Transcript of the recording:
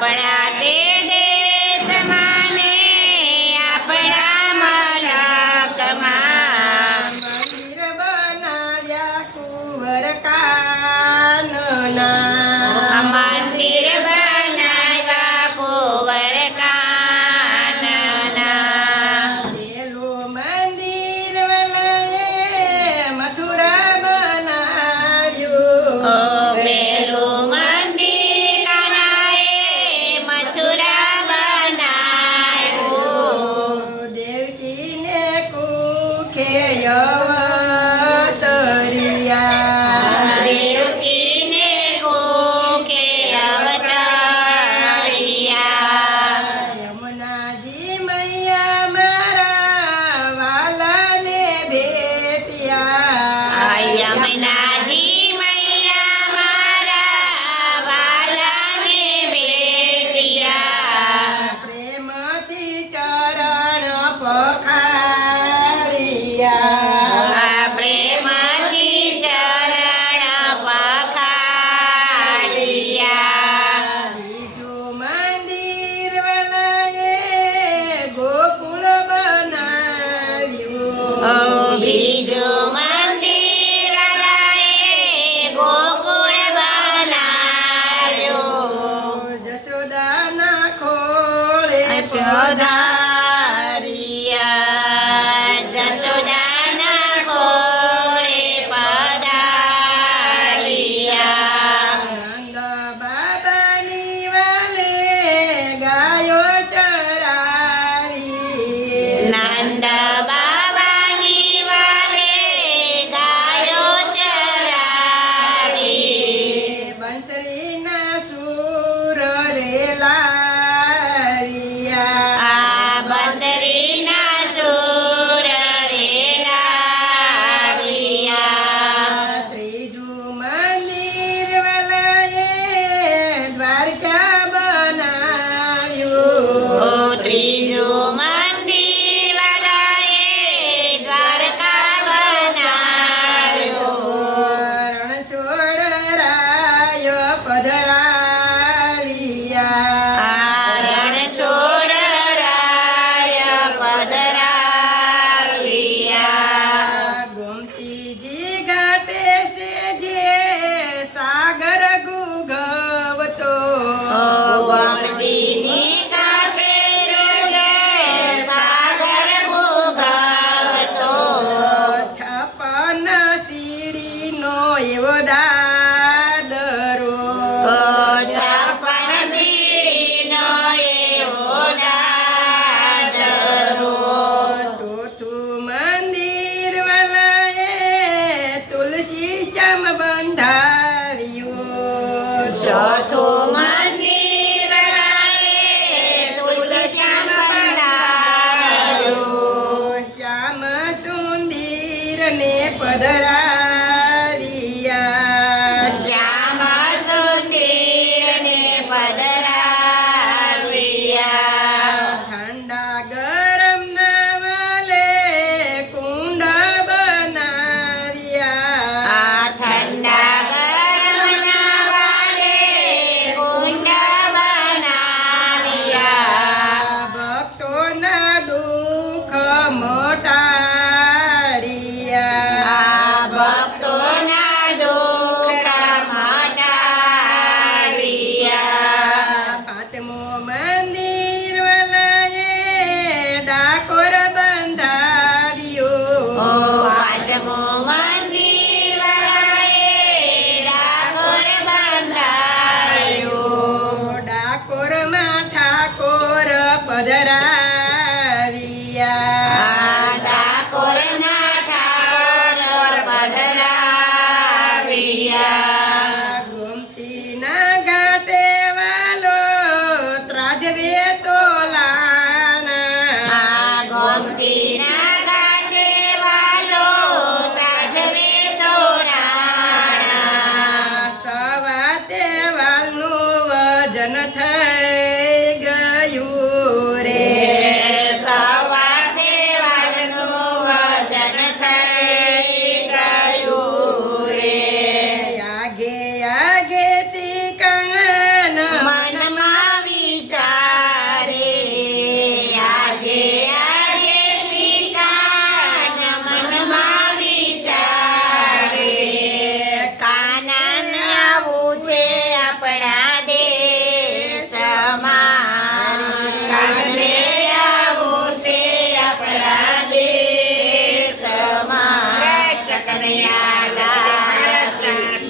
આપણા તે દેશમાં ને આપણા મલકમાં મંદિર બનાવ્યા કુંવર કાનના મંદિર બનાવ્યા કુંવર કાનના પેલું મંદિર વલાએ મથુરા બનાવ્યું પેલું મંદિર કાનાએ મથુરા બનાવ્યું દેવકીને કુખે અવતરિયા દેવકીને કોકે અવતારિયા યમુનાજી મૈયા મારા વાલાને ભેટ્યા યમુનાજી મૈયા મારા વાલાને ભેટ્યા પ્રેમથી ચરણ પખાળિયા પ્રેમથી ચરણ પખાળિયા બીજું મંદિર વલાએ ગોકુળ બનાવ્યું બીજું મંદિર વાલાએ ગોકુળ બનાવ્યું જશોદાના ખોળે પધારિયા જસોદાના ખોળે પધારિયા નંદ બાબાની વાલે ગાયો ચરાવી નંદ બાબાની વાલે ગાયો ચરાવી બંસરીના સૂર રે લાવ્યા આ બંદરીના સૂર રે લાવ્યા ત્રીજું મંદિર વલાએ દ્વારકા બનાવ્યું ત્રીજું મંદિર વાલાએ દ્વારકા બનાવ્યું રણછોડ રાય પધરાવ્યા રણછોડ રાય પધરાવ્યા ગોમતીજી ઘાટે છે જે સાગર ગુગવતો ગોમતીની કાંઠે રૂડે સાગર ભૂગવતો છપ્પન સીડીનો એવો દાદરો છપ્પન સીડીનો એવો દાદરો ચોથું મંદિર વલાએ તુલસી શ્યામ બંધાવ્યું ચોથું મંદિર વાલાએ તુલસીશ્યામ બંધાવ્યું શ્યામ સુંદર ને પધરાવ્યા શ્યામ સુંદરને પધરાવ્યા ઠંડા ગરમ ના વાલે કુંડ બનાવ્યા ઠંડા ગરમના વાલે કુંડ બનાવ્યા ભક્તોના દુઃખ મોટાડિયા ભક્તોના દુઃખ મટાડિયા પાંચમો મંદિર વલાએ ડાકોર બંધાવ્યો પાંચમો મંદિર વાલાએ ડાકોર બંધાવ્યું ડાકોરમાં ઠાકોર પધરા